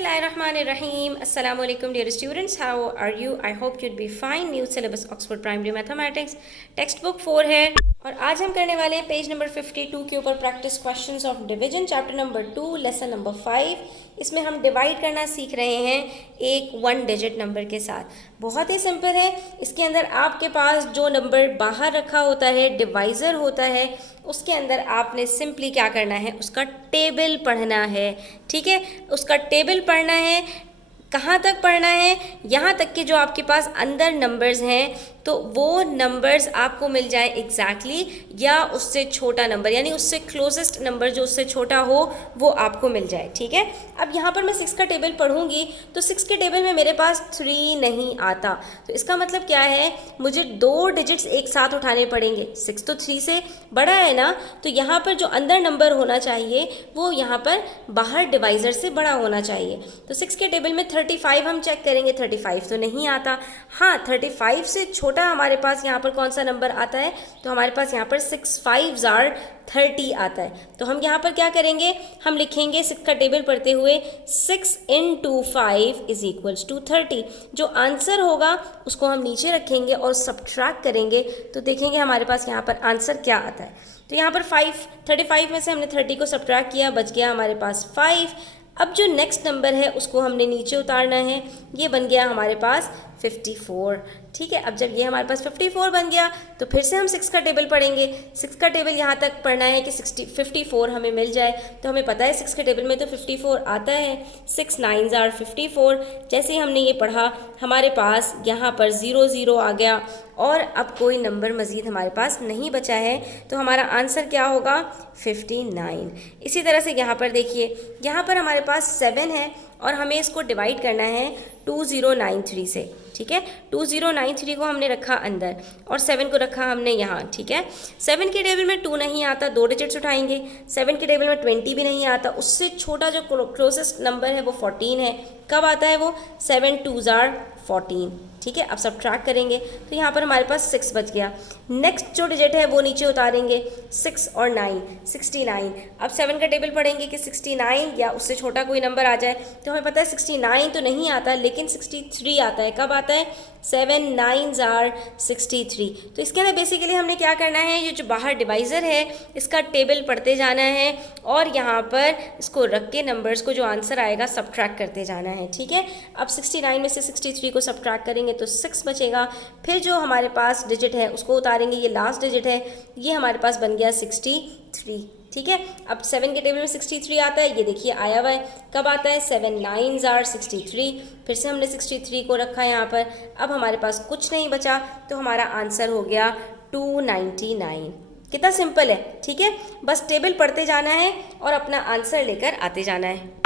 Bismillahirrahmanirrahim. Assalamu alaikum dear students. How are you? I hope you'd be fine. New syllabus Oxford Primary Mathematics text book 4 है और आज हम करने वाले हैं पेज नंबर 52 के ऊपर practice questions of division chapter number 2 lesson number 5। इसमें हम डिवाइड करना सीख रहे हैं एक 1 डिजिट नंबर के साथ। बहुत ही सिंपल है। इसके अंदर आपके पास जो नंबर बाहर रखा होता है डिवाइज़र होता है, उसके अंदर आपने सिंपली क्या करना है, उसका टेबल पढ़ना है। ठीक है, उसका टेबल पढ़ना है। कहाँ तक पढ़ना है? यहाँ तक कि जो आपके पास अंदर नंबर्स हैं तो वो नंबर्स आपको मिल जाए एग्जैक्टली या उससे छोटा नंबर, यानी उससे क्लोजेस्ट नंबर जो उससे छोटा हो वो आपको मिल जाए। ठीक है, अब यहाँ पर मैं 6 का टेबल पढ़ूंगी तो 6 के टेबल में मेरे पास 3 नहीं आता, तो इसका मतलब क्या है, मुझे 2 डिजिट्स एक साथ उठाने पड़ेंगे। 6 तो 3 से बड़ा है ना, तो यहाँ पर जो अंदर नंबर होना चाहिए वो यहाँ पर बाहर डिवाइज़र से बड़ा होना चाहिए। तो 6 के टेबल में 35 हम चेक करेंगे, 35 तो नहीं आता। हाँ, 35 से छोटा हमारे पास यहाँ पर कौन सा नंबर आता है, तो हमारे पास यहाँ पर 6 5s are 30 आता है। तो हम यहाँ पर क्या करेंगे, हम लिखेंगे 6 का टेबल पढ़ते हुए 6 into 5 is equals to 30। जो आंसर होगा उसको हम नीचे रखेंगे और सब्ट्रैक्ट करेंगे तो देखेंगे हमारे पास यहाँ पर आंसर क्या आता है। तो यहाँ पर 35 में से हमने 30 को सब्ट्रैक्ट किया, बच गया हमारे पास 5। अब जो नेक्स्ट नंबर है उसको हमने नीचे उतारना है, ये बन गया हमारे पास 54। ठीक है, अब जब ये हमारे पास 54 बन गया तो फिर से हम 6 का टेबल पढ़ेंगे। 6 का टेबल यहाँ तक पढ़ना है कि 54 हमें मिल जाए। तो हमें पता है 6 के टेबल में तो 54 आता है, 6 9s are 54। जैसे ही हमने ये पढ़ा हमारे पास यहाँ पर 0 0 आ गया और अब कोई नंबर मज़ीद हमारे पास नहीं बचा है, तो हमारा आंसर क्या होगा, 59। इसी तरह से यहाँ पर देखिए, यहाँ पर हमारे पास 7 है और हमें इसको डिवाइड करना है 2093 से। ठीक है, 2093 को हमने रखा अंदर और 7 को रखा हमने यहाँ। ठीक है, 7 के टेबल में 2 नहीं आता, 2 डिजिट्स उठाएंगे। 7 के टेबल में 20 भी नहीं आता, उससे छोटा जो क्लोजेस्ट नंबर है वो 14 है। कब आता है वो, 7 2s are 14। ठीक है, अब सब्ट्रैक्ट करेंगे तो यहाँ पर हमारे पास 6 बच गया। नेक्स्ट जो डिजिट है वो नीचे उतारेंगे, 6 और 9 69। अब 7 का टेबल पढ़ेंगे कि 69 या उससे छोटा कोई नंबर आ जाए, तो हमें पता है 69 तो नहीं आता लेकिन 63 आता है। कब आता है, 7 9s are 63। तो इसके अंदर बेसिकली हमने क्या करना है, ये जो बाहर डिवाइज़र है इसका टेबल पढ़ते जाना है और यहाँ पर इसको रख के नंबर्स को जो आंसर आएगा सब्ट्रैक्ट करते जाना है। ठीक है, अब 69 में से 63 को सब्ट्रैक्ट करेंगे तो 6 बचेगा। फिर जो हमारे पास डिजिट है उसको उतारेंगे, ये लास्ट डिजिट है, ये हमारे पास बन गया 63। ठीक है, अब 7 के टेबल में 63 आता है, ये देखिए आया हुआ है। कब आता है, 7 9s are 63। फिर से हमने 63 को रखा यहाँ पर। अब हमारे पास कुछ नहीं बचा तो हमारा आंसर हो गया 299। कितना सिंपल है। ठीक है, बस टेबल पढ़ते जाना है और अपना आंसर लेकर आते जाना है।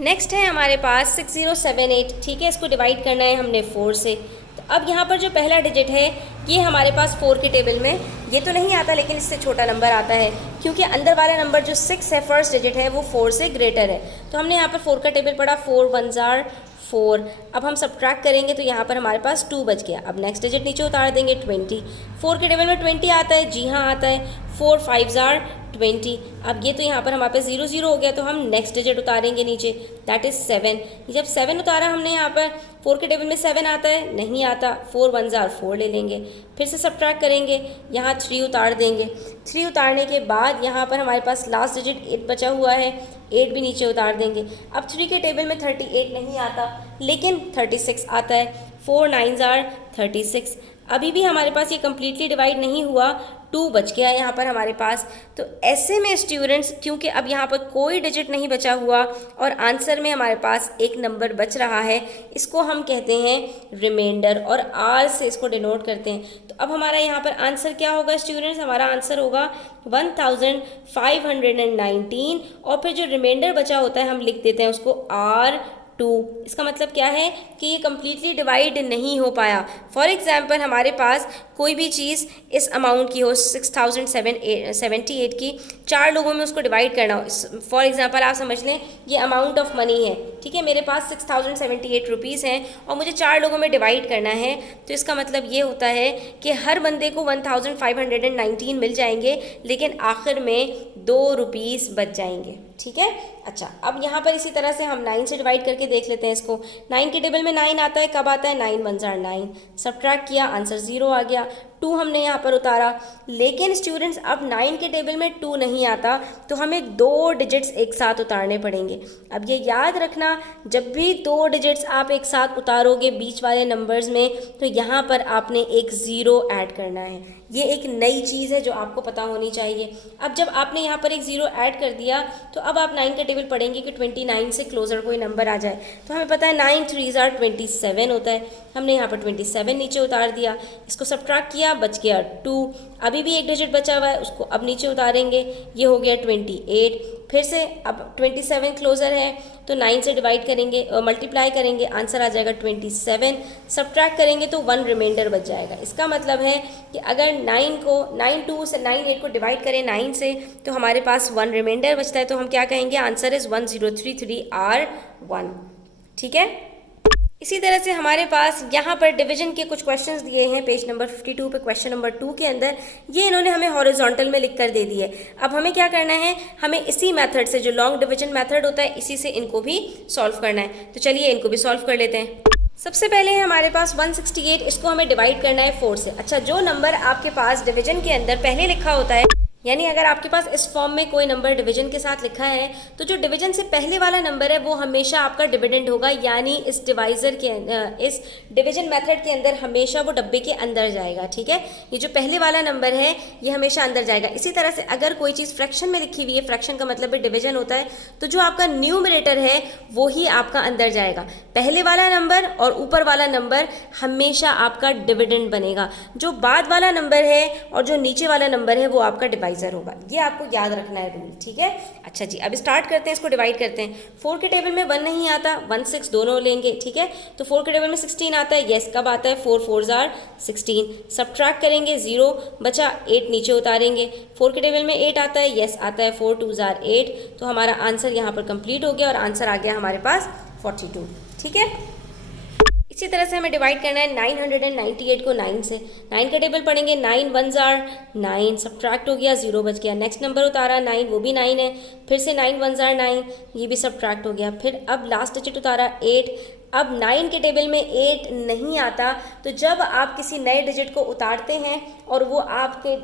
नेक्स्ट है हमारे पास 6078। ठीक है, इसको डिवाइड करना है हमने 4 से। तो अब यहाँ पर जो पहला डिजिट है ये हमारे पास 4 के टेबल में ये तो नहीं आता लेकिन इससे छोटा नंबर आता है, क्योंकि अंदर वाला नंबर जो 6 है फर्स्ट डिजिट है वो 4 से ग्रेटर है। तो हमने यहाँ पर 4 का टेबल पढ़ा, 4 1s are 4। अब हम सब्ट्रैक्ट करेंगे तो यहाँ पर हमारे पास 2 बच गया। अब नेक्स्ट डिजिट नीचे उतार देंगे, 20। 4 के टेबल में 20 आता है, जी हाँ आता है, 4 5s are 20। अब ये तो यहाँ पर हमारे पास 0 0 हो गया तो हम नेक्स्ट डिजिट उतारेंगे नीचे, दैट इज़ 7। जब 7 उतारा हमने यहाँ पर, 4 के टेबल में 7 आता है, नहीं आता, 4 1s are 4 ले लेंगे। फिर से सब्ट्रैक्ट करेंगे, यहाँ 3 उतार देंगे। 3 उतारने के बाद यहाँ पर हमारे पास लास्ट डिजिट 8 बचा हुआ है, 8 भी नीचे उतार देंगे। अब 3 के टेबल में 38 नहीं आता लेकिन 36 आता है, 4 9s are 36। अभी भी हमारे पास ये कम्प्लीटली डिवाइड नहीं हुआ, 2 बच गया यहाँ पर हमारे पास। तो ऐसे में स्टूडेंट्स, क्योंकि अब यहाँ पर कोई डिजिट नहीं बचा हुआ और आंसर में हमारे पास एक नंबर बच रहा है, इसको हम कहते हैं रिमाइंडर और आर से इसको डिनोट करते हैं। तो अब हमारा यहाँ पर आंसर क्या होगा स्टूडेंट्स, हमारा आंसर होगा 1519 और फिर जो रिमाइंडर बचा होता है हम लिख देते हैं उसको R2। इसका मतलब क्या है कि ये कम्प्लीटली डिवाइड नहीं हो पाया। फॉर एग्जांपल हमारे पास कोई भी चीज़ इस अमाउंट की हो, 6078 की, 4 लोगों में उसको डिवाइड करना हो। फॉर एग्जांपल आप समझ लें ये अमाउंट ऑफ मनी है। ठीक है, मेरे पास 6078 रुपीज़ हैं और मुझे 4 लोगों में डिवाइड करना है, तो इसका मतलब ये होता है कि हर बंदे को 1519 मिल जाएंगे लेकिन आखिर में 2 रुपीज़ बच जाएंगे। ठीक है। अच्छा, अब यहाँ पर इसी तरह से हम 9 से डिवाइड करके देख लेते हैं इसको। 9 के टेबल में 9 आता है, कब आता है? 9 1 जार 9, सब्ट्रैक्ट किया, आंसर 0 आ गया। 2 हमने यहाँ पर उतारा, लेकिन स्टूडेंट्स अब 9 के टेबल में 2 नहीं आता, तो हमें 2 डिजिट्स एक साथ उतारने पड़ेंगे। अब ये याद रखना, जब भी 2 डिजिट्स आप एक साथ उतारोगे बीच वाले नंबर्स में, तो यहाँ पर आपने एक 0 ऐड करना है। ये एक नई चीज़ है जो आपको पता होनी चाहिए। अब जब आपने यहाँ पर एक 0 ऐड कर दिया, तो अब आप 9 का टेबल पढ़ेंगे कि 29 से क्लोजर कोई नंबर आ जाए। तो हमें पता है 9 3 जार 27 होता है, हमने यहाँ पर 27 नीचे उतार दिया, इसको सब्ट्रैक्ट किया, बच गया 2। अभी भी एक डिजिट बचा हुआ है, उसको अब नीचे उतारेंगे, ये हो गया 28। फिर से अब 27 क्लोजर है, तो 9 से डिवाइड करेंगे, मल्टीप्लाई करेंगे, आंसर आ जाएगा 27। सब्ट्रैक्ट करेंगे तो 1 रिमाइंडर बच जाएगा। इसका मतलब है कि अगर 9 2 से 9 8 को डिवाइड करें 9 से, तो हमारे पास 1 रिमाइंडर बचता है, तो हम क्या कहेंगे? Answer is 1033R1। ठीक है। इसी तरह से हमारे पास यहाँ पर डिवीजन के कुछ क्वेश्चंस दिए हैं पेज नंबर 52 पे, क्वेश्चन नंबर 2 के अंदर। ये इन्होंने हमें हॉरिजॉन्टल में लिख कर दे दी है। अब हमें क्या करना है? हमें इसी मेथड से, जो लॉन्ग डिवीजन मेथड होता है, इसी से इनको भी सॉल्व करना है। तो चलिए इनको भी सॉल्व कर लेते हैं। सबसे पहले है हमारे पास 168, इसको हमें डिवाइड करना है 4 से। अच्छा, जो नंबर आपके पास डिवीजन के अंदर पहले लिखा होता है, यानी अगर आपके पास इस फॉर्म में कोई नंबर डिवीजन के साथ लिखा है, तो जो डिवीजन से पहले वाला नंबर है वो हमेशा आपका डिविडेंड होगा, यानी इस डिवाइजर के इस डिवीजन मेथड के अंदर हमेशा वो डब्बे के अंदर जाएगा। ठीक है, ये जो पहले वाला नंबर है ये हमेशा अंदर जाएगा। इसी तरह से अगर कोई चीज़ फ्रैक्शन में लिखी हुई है, फ्रैक्शन का मतलब है डिवीजन होता है, तो जो आपका न्यूमरेटर है वो ही आपका अंदर जाएगा। पहले वाला नंबर और ऊपर वाला नंबर हमेशा आपका डिविडेंड बनेगा। जो बाद वाला नंबर है और जो नीचे वाला नंबर है वो आपका डिवाइजर होगा। ये आपको याद रखना है रूल। ठीक है। अच्छा जी, अब स्टार्ट करते हैं, इसको डिवाइड करते हैं। 4 के टेबल में 1 नहीं आता, 1 6 दोनों लेंगे। ठीक है, तो 4 के टेबल में 16 आता है, यस, कब आता है? 4 4 जार 16। सब्ट्रैक्ट करेंगे, 0 बचा, 8 नीचे उतारेंगे। 4 के टेबल में 8 आता है, यस आता है, 4 2 जार 8। तो हमारा आंसर यहाँ पर कंप्लीट हो गया और आंसर आ गया हमारे पास 42। ठीक है। इसी तरह से हमें डिवाइड करना है 998 को 9 से। 9 का टेबल पढ़ेंगे, 9 1 जार 9, सब्ट्रैक्ट हो गया, 0 बच गया। नेक्स्ट नंबर उतारा 9, वो भी 9 है, फिर से 9 1 जार 9, ये भी सब्ट्रैक्ट हो गया। फिर अब लास्ट डिजिट उतारा 8। अब 9 के टेबल में 8 नहीं आता, तो जब आप किसी नए डिजिट को उतारते हैं और वो आपके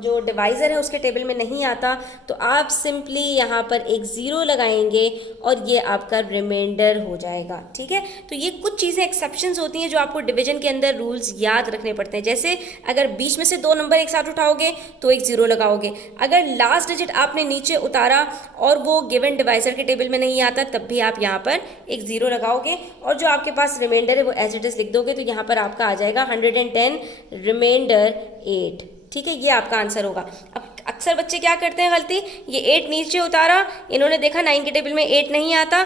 जो डिवाइज़र है उसके टेबल में नहीं आता, तो आप सिंपली यहाँ पर एक 0 लगाएंगे और ये आपका रिमाइंडर हो जाएगा। ठीक है, तो ये कुछ चीज़ें एक्सेप्शंस होती हैं जो आपको डिवीजन के अंदर रूल्स याद रखने पड़ते हैं। जैसे अगर बीच में से 2 नंबर एक साथ उठाओगे तो एक 0 लगाओगे। अगर लास्ट डिजिट आपने नीचे उतारा और वो गिवन डिवाइज़र के टेबल में नहीं आता, तब भी आप यहाँ पर एक 0 लगाओगे और जो आपके पास रिमाइंडर है वो एज इट इज लिख दोगे। तो यहाँ पर आपका आ जाएगा 110 रिमाइंडर 8। ठीक है, ये आपका आंसर होगा। अब अक्सर बच्चे क्या करते हैं गलती, ये 8 नीचे उतारा, इन्होंने देखा 9 के टेबल में 8 नहीं आता,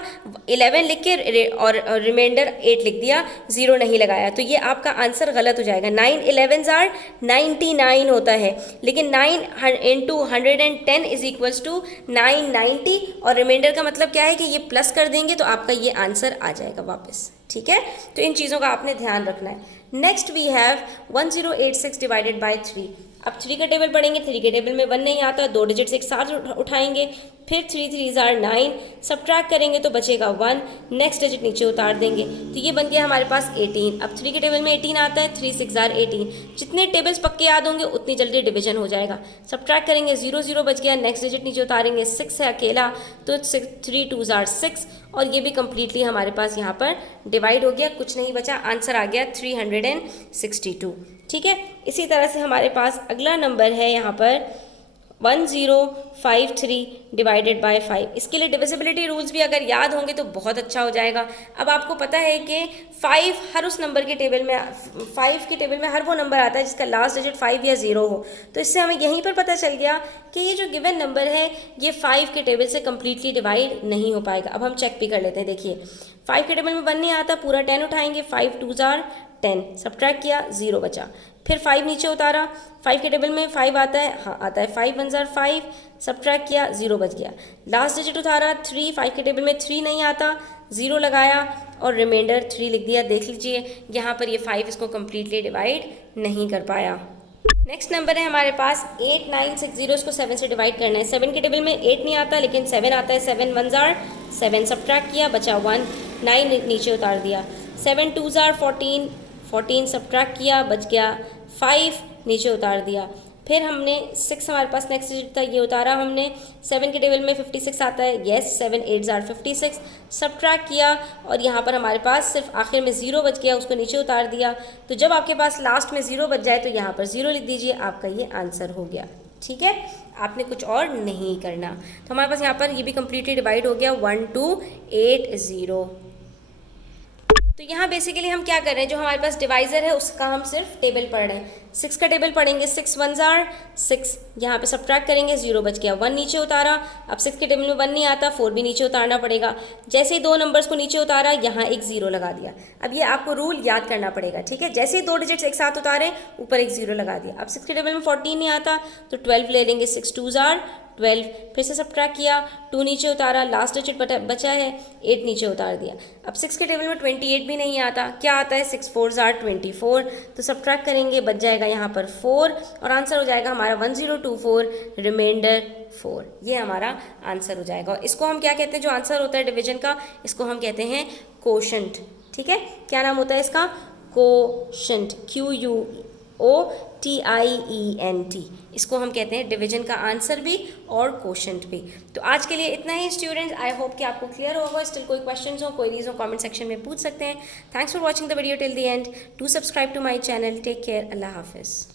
11 लिख के और रिमाइंडर 8 लिख दिया, 0 नहीं लगाया, तो ये आपका आंसर गलत हो जाएगा। 9 11 जार 99 होता है, लेकिन 9 इंटू 110 इज इक्वल्स टू 990, और रिमाइंडर का मतलब क्या है कि ये प्लस कर देंगे तो आपका ये आंसर आ जाएगा वापस। ठीक है, तो इन चीज़ों का आपने ध्यान रखना है। Next we have 1086 divided by 3। अब 3 का टेबल पढ़ेंगे, 3 के टेबल में 1 नहीं आता, 2 डिजिट्स एक साथ उठाएंगे, फिर 3 3 जार 9, सब्ट्रैक्ट करेंगे तो बचेगा 1, नेक्स्ट डिजिट नीचे उतार देंगे, तो ये बन गया हमारे पास 18। अब 3 के टेबल में 18 आता है, 3 6 जार 18। जितने टेबल्स पक्के याद होंगे उतनी जल्दी डिवीजन हो जाएगा। सब्ट्रैक्ट करेंगे, 0 0 बच गया, नेक्स्ट डिजिट नीचे उतारेंगे, 6 है अकेला, तो 3 2 जार 6, और ये भी कम्प्लीटली हमारे पास यहाँ पर डिवाइड हो गया, कुछ नहीं बचा, आंसर आ गया 362। ठीक है, इसी तरह से हमारे पास अगला नंबर है यहाँ पर 1053 डिवाइडेड बाय 5। इसके लिए डिविजिबिलिटी रूल्स भी अगर याद होंगे तो बहुत अच्छा हो जाएगा। अब आपको पता है कि 5 हर उस नंबर के टेबल में, 5 के टेबल में हर वो नंबर आता है जिसका लास्ट डिजिट 5 या 0 हो, तो इससे हमें यहीं पर पता चल गया कि ये जो गिवन नंबर है ये 5 के टेबल से कम्प्लीटली डिवाइड नहीं हो पाएगा। अब हम चेक भी कर लेते हैं। देखिए 5 के टेबल में 1 नहीं आता, पूरा 10 उठाएंगे, 5 2 जार 10, सब्ट्रैक्ट किया, 0 बचा, फिर 5 नीचे उतारा, 5 के टेबल में 5 आता है, हाँ आता है, 5 1 जार 5, सब्ट्रैक्ट किया, 0 बच गया, लास्ट डिजिट उतारा 3, 5 के टेबल में 3 नहीं आता, 0 लगाया और रिमाइंडर 3 लिख दिया। देख लीजिए यहाँ पर ये 5 इसको कम्प्लीटली डिवाइड नहीं कर पाया। नेक्स्ट नंबर है हमारे पास 8960, इसको 7 से डिवाइड करना है। 7 के टेबल में 8 नहीं आता लेकिन 7 आता है। 7 1 जार 7, सब्ट्रैक्ट किया बचा 1, 9 नीचे उतार दिया। 7 2 जार 14, 14 सब्ट्रैक्ट किया बच गया 5, नीचे उतार दिया। फिर हमने 6 हमारे पास नेक्स्ट डिजिट था, ये उतारा हमने। 7 के टेबल में 56 आता है, येस 7 8 जार 56, सब्ट्रैक्ट किया और यहाँ पर हमारे पास सिर्फ आखिर में 0 बच गया, उसको नीचे उतार दिया। तो जब आपके पास लास्ट में 0 बच जाए तो यहाँ पर 0 लिख दीजिए, आपका ये आंसर हो गया। ठीक है, आपने कुछ और नहीं करना। तो हमारे पास यहाँ पर ये भी कम्प्लीटली डिवाइड हो गया 1 2 8 0। तो यहाँ बेसिकली हम क्या कर रहे हैं, जो हमारे पास डिवाइज़र है उसका हम सिर्फ टेबल पढ़ रहे हैं। 6 का टेबल पढ़ेंगे, 6 1 जार 6, यहाँ पे सब्ट्रैक्ट करेंगे 0 बच गया, 1 नीचे उतारा। अब 6 के टेबल में 1 नहीं आता, 4 भी नीचे उतारना पड़ेगा। जैसे ही दो नंबर्स को नीचे उतारा यहाँ एक 0 लगा दिया। अब ये आपको रूल याद करना पड़ेगा, ठीक है। जैसे ही दो डिजिट्स एक साथ उतारे ऊपर एक 0 लगा दिया। अब 6 के टेबल में 14 नहीं आता तो 12 ले लेंगे, 6 2 जार 12, फिर से सब्ट्रैक्ट किया, 2 नीचे उतारा, लास्ट डिजिट बचा है 8 नीचे उतार दिया। अब 6 के टेबल में 28 भी नहीं आता, क्या आता है 6 4 जार 24, तो सब्ट्रैक्ट करेंगे बच जाएगा यहाँ पर 4 और आंसर हो जाएगा हमारा 1024, रिमाइंडर 4। ये हमारा आंसर हो जाएगा। और इसको हम क्या कहते हैं, जो आंसर होता है डिवीजन का, इसको हम कहते हैं कोशेंट। ठीक है, क्या नाम होता है इसका, कोशेंट, QUOTIENT। इसको हम कहते हैं डिवीजन का आंसर भी और कोशेंट भी। तो आज के लिए इतना ही स्टूडेंट्स, आई होप कि आपको क्लियर होगा। स्टिल कोई क्वेश्चंस हो, क्वेरीज हो, कमेंट सेक्शन में पूछ सकते हैं। Thanks for watching the video till the end. Do subscribe to my channel. Take care, अल्लाह हाफिज़।